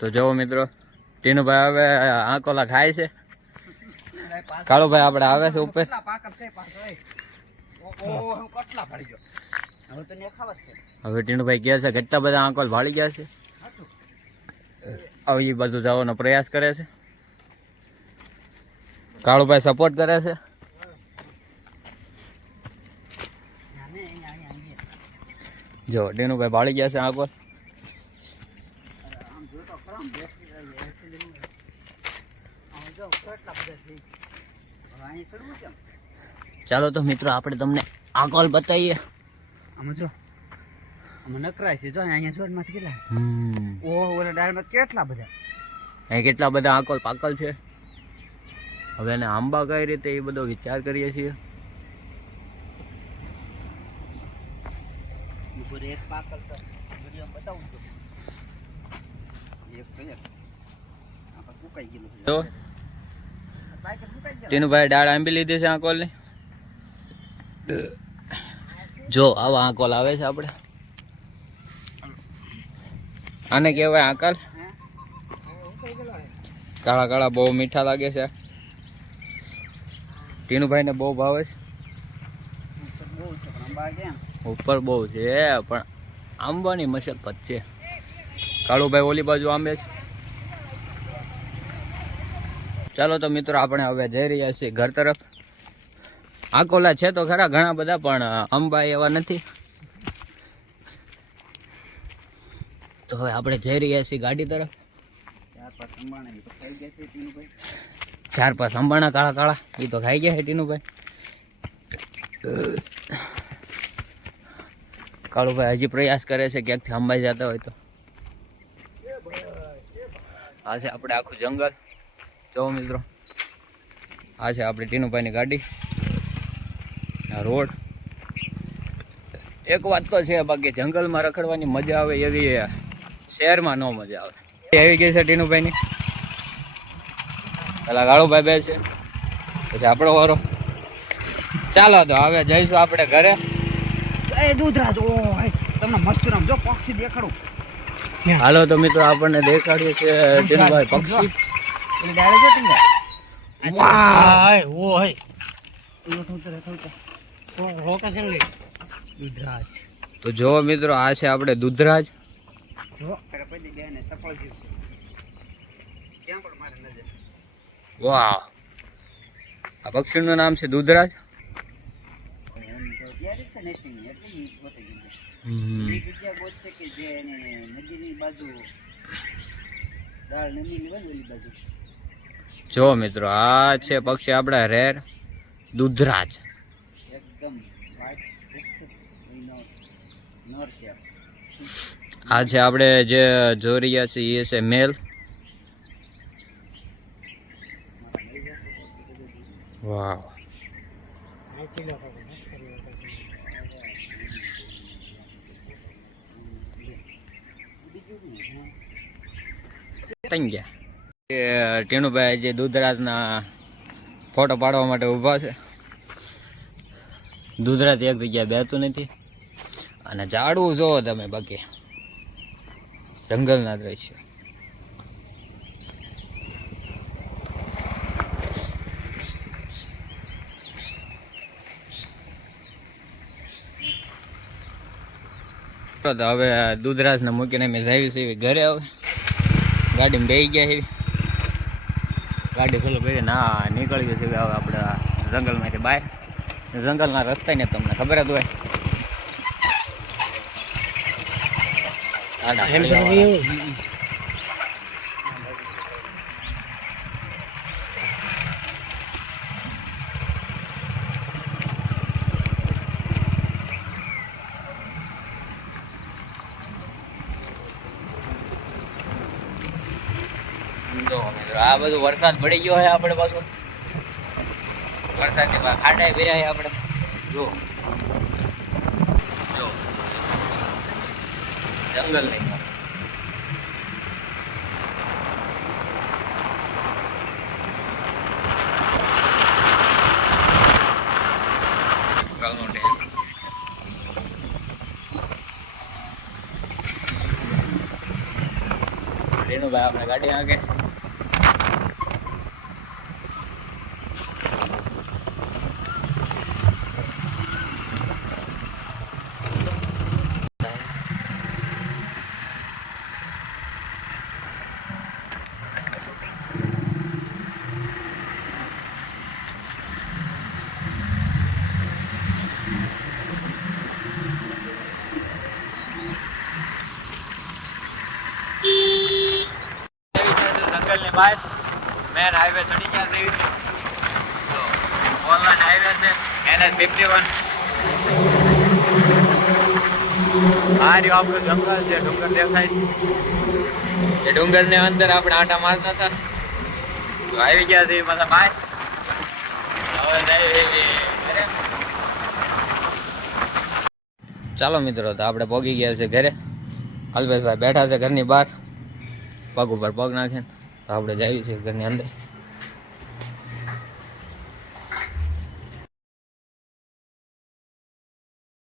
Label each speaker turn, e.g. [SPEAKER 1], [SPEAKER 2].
[SPEAKER 1] તો જુઓ મિત્રો ટીનુભાઈ હવે આંકોલા ખાય છે. કાળુભાઈ આપણે આવે છે ઉપર.
[SPEAKER 2] હવે
[SPEAKER 1] ટીનુભાઈ કહે છે કેટલા બધા આંકોલ ભાળી ગયા છે. હવે એ બાજુ જવાનો પ્રયાસ કરે છે. કાળુભાઈ સપોર્ટ કરે છે. જો ટીનુભાઈ ભાળી ગયા છે આંકોલ
[SPEAKER 2] અરે, આમ જો તો ખરા, આમ બેસી રહી, એક્સિડન્ટ નહીં. આમ જો કેટલા બધા છે. હવે અહીં ચડવું કેમ?
[SPEAKER 1] ચાલો તો મિત્રો આપણે તમને આંકોલ બતાવીએ.
[SPEAKER 2] આમાં જો આમાં નકરાય છે. જો અહીંયા છોડમાંથી કેટલા? ઓહો ઓલા ડાળમાં કેટલા બધા?
[SPEAKER 1] અહીં કેટલા બધા આકોલ પાકલ છે? હવે એને આંબા કઈ રીતે એ બધો વિચાર કરીએ છીએ.
[SPEAKER 2] એક પાકલ તો બતાવું તો એક આપણે ગયેલું છે
[SPEAKER 1] તો
[SPEAKER 2] પાકલ ફૂંકાઈ ગયેલું.
[SPEAKER 1] ટીનુભાઈ ડાળ આંબી લીધી છે આંકોલની? જો, આવા આંકોલ આવે છે આપણે. આને કહેવાય આંકલ. કાળા કાળા બહુ મીઠા લાગે છે. ટીનુભાઈને બહુ ભાવે છે.
[SPEAKER 2] ઉપર બહુ છે, પણ
[SPEAKER 1] આંબાની મશક્કત છે. કાળુભાઈ ઓલી બાજુ આંબે છે. ચાલો તો મિત્રો, આપણે હવે જઈ રહ્યા છીએ ઘર તરફ. આકોલા છે તો ખરા ઘણા બધા, પણ અંબાઈ એવા નથી. તો હવે આપણે જઈ રહ્યા છીએ ગાડી તરફ.
[SPEAKER 2] ચાર પાંચ અંબાણા
[SPEAKER 1] કાળા કાળા એ તો ખાઈ ગયા છે ટીનુભાઈ. કાળુભાઈ હજી પ્રયાસ કરે છે ક્યાંકથી અંબાઈ જતા હોય તો. આ આપણે આખું જંગલ. જો મિત્રો. આ છે આપણી ટીનુભાઈની ગાડી. આ રોડ. એક વાત તો છે બાકી જંગલમાં રખડવાની મજા આવે એવી શહેરમાં ન મજા આવે. એવી ગઈ છે ટીનુભાઈની? પેલા ગાળુભાઈ બે છે. પછી આપણો વારો. ચાલો તો હવે જઈશું આપણે ઘરે.
[SPEAKER 2] એ દૂધરાજ ઓ તમને મસ્ત નામ. જો પક્ષી દેખાડું.
[SPEAKER 1] હાલો તો મિત્રો આપણને દેખાડીએ છે ટીનુભાઈ પક્ષી.
[SPEAKER 2] ડાળે જો તમને.
[SPEAKER 1] વાહ.
[SPEAKER 2] ઓય દૂધરાજ.
[SPEAKER 1] તો જો મિત્રો આ છે આપણે દુધરાજ. વાહ. આ પક્ષીનું નામ છે દુધરાજ?
[SPEAKER 2] દાળ બાજુ.
[SPEAKER 1] જો મિત્રો આ છે પક્ષી આપણા રેર દુધરાજ. આ છે આપણે જે જોઈ રહ્યા છીએ એ છે મેલ. વાહ થઈ ગયા એ ટીનુભાઈ જે દૂધરાજના ફોટો પાડવા માટે ઊભા છે. દૂધરાજ એક જગ્યાએ બેતું નથી. અને ઝાડવું જોવો તમે બાકી. જંગલના દ્રશ્ય. હવે દૂધરાજને મૂકીને મેં જાવી છે ઘરે આવે ગાડીમાં બેસી ગયા એવી ગાડી ફૂલ કરી ના નીકળી ગયું છે હવે આપણે જંગલમાંથી બહાર. જંગલના રસ્તા ને તમને ખબર જ હોય. જો મિત્રો, આ બધું વરસાદ પડી ગયો છે આપણે પાછો. વરસાદની પા ખાડાએ ભર્યા આપણે. જો. જો. જંગલ નહીં ભાઈ આપણે ગાડી આગે જંગલની બહાર મેન હાઈવે ચડી ગયા છે. ઓનલાઈન હાઈવે છે એનએસ ફિફ્ટી વન આ રહ્યું આપણું જંગલ છે ડુંગર દેખાય છે. એ ડુંગરની અંદર આપણે આટા મારતા હતા. તો આવી ગયા છે મતલબ બહાર હવે જઈએ ઘરે. ચાલો મિત્રો, તો આપણે પહોંચી ગયા છે ઘરે. અલ્પેશભાઈ બેઠા છે ઘરની બહાર. પગ ઉપર પગ નાખે તો આપણે જઈએ છીએ ઘરની અંદર.